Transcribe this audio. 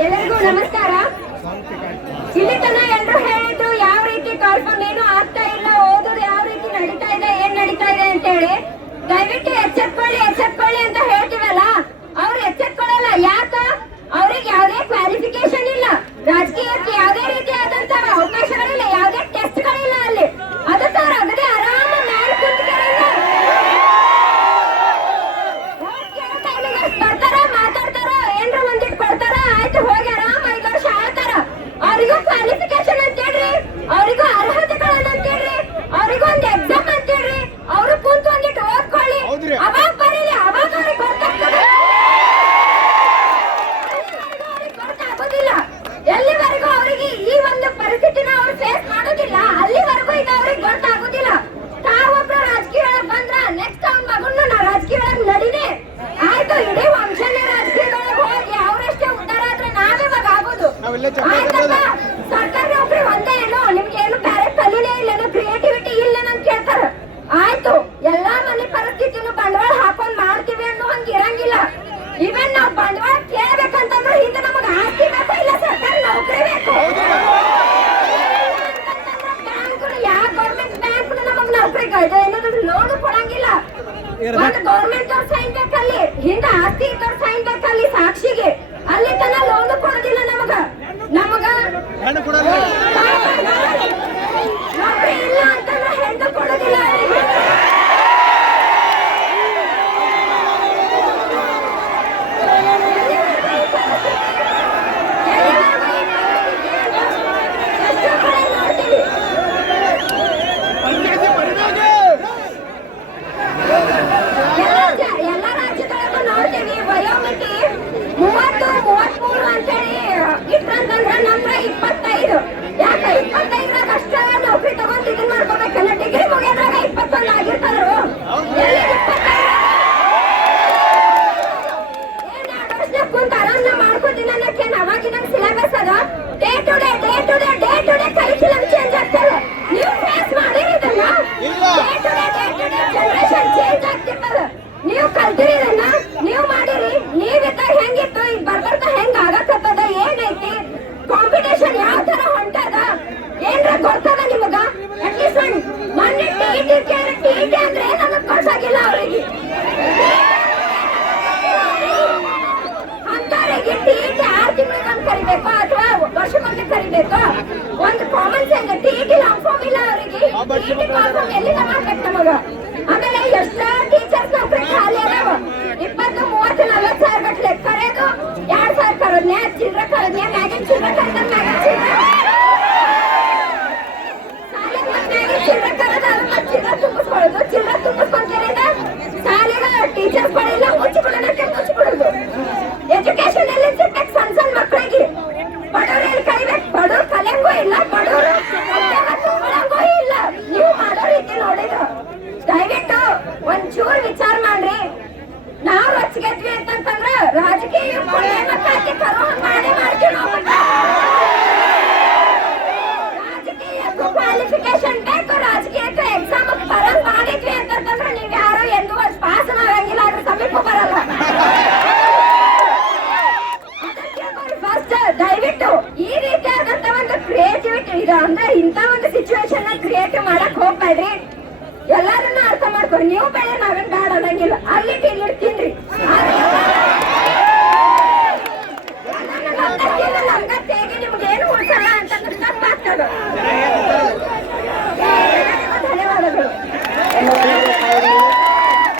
ಎಲ್ಲರಿಗೂ ನಮಸ್ಕಾರ. ಇಲ್ಲಿ ತನ ಎಲ್ಲರೂ ಹೇಳಿದ್ರು ಯಾವ ರೀತಿ ಕಾರ್ಯಕ್ರಮ ಏನು ಆಗ್ತಾ ಇಲ್ಲ, ಓದೋದು ಯಾವ ರೀತಿ ನಡೀತಾ ಇದೆ, ಏನ್ ನಡೀತಾ ಇದೆ ಅಂತ ಹೇಳಿ. ದಯವಿಟ್ಟು ಎಚ್ಚೆತ್ಕೊಳ್ಳಿ ಅಂತ ಹೇಳ್ತೀವಲ್ಲ, ಅವ್ರು ಎಚ್ಚೆತ್ಕೊಳ್ಳಲ್ಲ. ಯಾಕ? ಅವ್ರಿಗೆ ಯಾವುದೇ ಕ್ವಾಲಿಫಿಕೇಶನ್ ಇಲ್ಲ, ರಾಜಕೀಯಕ್ಕೆ ಯಾವುದೇ ರೀತಿಯಾದಂತ ಅವಕಾಶಗಳಿಲ್ಲ, ಯಾವುದೇ ಟೆಸ್ಟ್ಗಳಿಲ್ಲ ಅಲ್ಲಿ. ಅದಕ್ಕೆ ಅವ್ರು ಅಗದೇ ಆರಾಮ ಮೇಲೆ ಕುಂತ್ಕೊಳ್ಳಲ್ಲ, ಬರ್ತಾರ, ಮಾತಾಡ್ತಾರ, ಏನ್ರ ಒಂದಿಟ್ಟು ಕೊಡ್ತಾರ, ಆಯ್ತು ಹೋಗಿ ಆರಾಮ 5 ವರ್ಷ ಆಳ್ತಾರ. ಅವ್ರಿಗೂ ಕ್ವಾಲಿಫಿಕೇಶನ್ ಅಂತ ಹೇಳ್ರಿ, ಅವ್ರಿಗೂ ಅರ್ಹತೆಗಳನ್ನ ಅಂತ ಹೇಳ್ರಿ, ಅವ್ರಿಗೂ ಒಂದು ಎಕ್ಸಾಮ್ ಅಂತ ಹೇಳ್ರಿ, ಅವರು ಕುಂತು ಒಂದಿಟ್ಟು ಓದ್ಕೊಳ್ಳಿ, ಅವಾಗ ಬರೀಲಿ, ಅವಾಗ ಅವ್ರಿಗೆ ಗೊತ್ತಾಗ್ತದೆ. ಗೊತ್ತಾಗೋದಿಲ್ಲ ಎಲ್ಲಿವರೆಗೂ ಅವರಿಗೆ ಈ ಒಂದು ಪರಿಸ್ಥಿತಿನ ಅವ್ರು ಫೇಸ್ ಮಾಡೋದಿಲ್ಲ, ಅಲ್ಲಿವರೆಗೂ ಇದು ಅವ್ರಿಗೆ ಗೊತ್ತಾಗೋದಿಲ್ಲ. ತಾವೊಬ್ರು ರಾಜಕೀಯ ಒಳಗೆ ಬಂದ್ರ ನೆಕ್ಸ್ಟ್ ಅವ್ನ ಮಗನ್ನು ನಾ ರಾಜಕೀಯ ಒಳಗೆ ನಡಿನೇ ಆಯ್ತು, ಇಡೀ ವಂಶನೇ ರಾಜಕೀಯದೊಳಗೆ ಹೋಗಿ ಅವರಷ್ಟೇ ಉದ್ಧಾರ ಆದ್ರೆ ನಾವಿವಾಗ ಆಗೋದು. ಸರ್ಕಾರಿ ನೌಕರಿ ಒಂದೇ ಏನೋ, ನಿಮ್ಗೆ ಏನು ಬೇರೆ ಕಲೀಲೇ ಇಲ್ಲೇನೋ, ಕ್ರಿಯೇಟಿವಿಟಿ ಇಲ್ಲೇನೋ ಅಂತ ಕೇಳ್ತಾರ. ಆಯ್ತು, ಎಲ್ಲಾ ಮನೆ ಪರಿಸ್ಥಿತಿನೂ ಬಂಡವಾಳ ಹಾಕೊಂಡ್ ಮಾಡ್ತೀವಿ ಅನ್ನೋ ಹಂಗ ಇರಂಗಿಲ್ಲ. ಇವನ್ ನಾವು ಬಂಡವಾಳ ಕೇಳ್ಬೇಕಂತಂದ್ರೆ ಹಿಂದೆ ನಮಗ ಆಸ್ತಿ ಬೇಕು, ಇಲ್ಲ ಸರ್ಕಾರಿ ನೌಕರಿ ಬೇಕು. ಬ್ಯಾಂಕ್ ಯಾವ ಗೌರ್ಮೆಂಟ್ ಬ್ಯಾಂಕ್ ನಮಗ್ ನೌಕರಿ ಏನಾದ್ರು ಲೋನ್ ಕೊಡಂಗಿಲ್ಲ. ಒಂದು ಗೌರ್ಮೆಂಟ್ ಅವ್ರ ಸೈನ್ ಬೇಕಲ್ಲಿ, ಹಿಂದ ಆಸ್ತಿ ಇದ್ದವ್ರ ಸೈನ್ ಬೇಕಲ್ಲಿ ಸಾಕ್ಷಿಗೆ, ಅಲ್ಲಿ ತನ ಲೋನ್ ಕೊಡೋದಿಲ್ಲ ನಮಗ ನೌಕರಿ ಇಲ್ಲ ಅಂತಂದ್ರೆ ಹೆಣ್ಣು ಕೊಡೋದಿಲ್ಲ. ಎಲ್ಲ ರಾಜ್ಯದೊಳಗೂ ನೋಡ್ತೀವಿ ವಯೋಮಿತಿ 30-33 ಅಂತೇಳಿ ಇಟ್ಟಂತಂದ್ರೆ ನಮ್ಗೆ 25. ಯಾಕೆ 25ರಾಗ ಅಷ್ಟ ನೌಕರಿ ತಗೊಂಡು ಇದನ್ನ ಮಾಡ್ಕೋಬೇಕಲ್ಲ, ಡಿಗ್ರಿ ಮುಗಿಯೋದ್ರಾಗ 21 ಆಗಿರ್ತಾರು. ಕುಂತ ಆರಾಮ ಮಾಡ್ಕೋತೀನಿ ಅನ್ನಕ್ಕೆ ಅವಾಗಿನ ಸಿಲೆಬಸ್ ಅದ. Day to day curriculum change ಆಗ್ತದೆ. ನೀವು ಫೇಸ್ ಮಾಡಿರಿ ಇದನ್ನ, day to day generation change ಆಗ್ತಿರ್ತದೆ. ನೀವು ಕಲ್ತಿರಿ ಇದನ್ನ, ನೀವು ಮಾಡಿರಿ. ನೀವಿದ್ದಾಗ ಹೆಂಗಿತ್ತು, ಈಗ ಬರ್ಬರ್ತಾ ಹೆಂಗ ಆಗತ್ತದ, ಏನೈತಿ ಕಾಂಪಿಟೇಷನ್ ಯಾವ ತರ ಹೊಂಟದ ಏನ್ರ ಗೊತ್ತದ ನಿಮಗ? ಅಟ್ಲೀಸ್ಟ್ ಮೊನ್ನೆ ಟಿಟಿ ಅಂದ್ರೆ ನಮಗ್ ಗೊತ್ತಾಗಿಲ್ಲ ಅವ್ರಿಗೆ. ಅಂತವರಿಗೆ ಟಿಟಿ 6 ತಿಂಗಳಿಗೊಂದು ಕರಿಬೇಕು ಅಥವಾ ವರ್ಷಕ್ಕೊಂದು ಕರಿಬೇಕು. ಒಂದು common sense, TT long form ಇಲ್ಲ ಅವರಿಗೆ, ಟಿಟಿ ಕಾಲ್ ಫಾರ್ಮ್ ಎಲ್ಲಿಂದ ಮಾಡ್ಬೇಕು ನಮಗ? ಆಮೇಲೆ ಎಷ್ಟ ಟೀಚರ್ಸ್ ನೌಕರಿ ಖಾಲಿ ಅದಾವ, 20-30-40 ಸಾವಿರ ಗಟ್ಟಲೆ ಕರೆಯೋದು, 2 ಸಾವಿರ ಕರೋದ್ನೇ, ಚಿಲ್ಲರೆ ಕರೋದ್ನೇ, ಮ್ಯಾಗಿನ ಚಿಲ್ಲರೆ ಕರೆದ ಮ್ಯಾಗಿನ ಚಿಲ್ಲರೆ ಕರೋದು, ಅದನ್ನ ಚಿಲ್ಲರೆ ತುಂಬಿಸ್ಕೊಳ್ಳೋದು, ಚಿಲ್ಲರೆ ತುಂಬಿಸ್ಕೊಂತೇನಿದೆ ಶಾಲೆಗ ಟೀಚರ್ಸ್ ಬಳಿಲ್ಲ, ಮುಚ್ಚಿಬಿಡೋದಕ್ಕೆ ಮುಚ್ಚಿಬಿಡೋದು. ಎಜುಕೇಶನ್ ಎಲ್ಲಿ ಸಿಗ್ಬೇಕು ಸಣ್ಣ ಮಕ್ಕಳಿಗೆ? ಬಡವ್ರು ಎಲ್ಲಿ ಕಲಿಬೇಕು? ಬಡವ್ರು ಕಲಿಯಂಗೂ ಇಲ್ಲ, ಬಡವ್ರು ತುಂಬಳಂಗೂ ಇಲ್ಲ. ನೀವು ಮಾಡೋ ರೀತಿ ನೋಡಿದ್ರು ದಯವಿಟ್ಟು ಒಂಚೂರು ವಿಚಾರ ಮಾಡ್ರಿ. ನಾವು ರೊಚ್ಚಿಗೆದ್ವಿ ಅಂತಂದ್ರ ರಾಜಕೀಯ ರಾಜಕೀಯಕ್ಕೂ ಕ್ವಾಲಿಫಿಕೇಶನ್ ಬೇಕು, ರಾಜಕೀಯಕ್ಕೂ ಎಕ್ಸಾಮ್ ಬರಂಗ್ ಮಾಡಿದ್ವಿ ಅಂತಂದ್ರೆ ನೀವ್ ಯಾರು ಎಂದು ಪಾಸ್ ಆಗಂಗಿಲ್ಲ, ಅದ್ರ ಸಮೀಪ ಬರಲ್ಲ. ಫಸ್ಟ್ ದಯವಿಟ್ಟು ಈ ರೀತಿಯಾದಂತ ಒಂದು ಕ್ರಿಯೇಟಿವಿಟಿ ಇದೆ ಅಂದ್ರೆ ಇಂತ ಒಂದು ಸಿಚುವೇಶನ್ ಕ್ರಿಯೇಟಿವ್ ಮಾಡಕ್ ಹೋಗ್ಬೇಡ್ರಿ. ಎಲ್ಲಾರನ್ನ ಅರ್ಥ ಮಾಡ್ಕೊಂಡು ನೀವು ಬೆಳೆ ನಾವೇನ್ ಬೇಡ ಅನ್ನಂಗಿಲ್ಲ, ಅಲ್ಲಿ ತಿನ್ರಿ.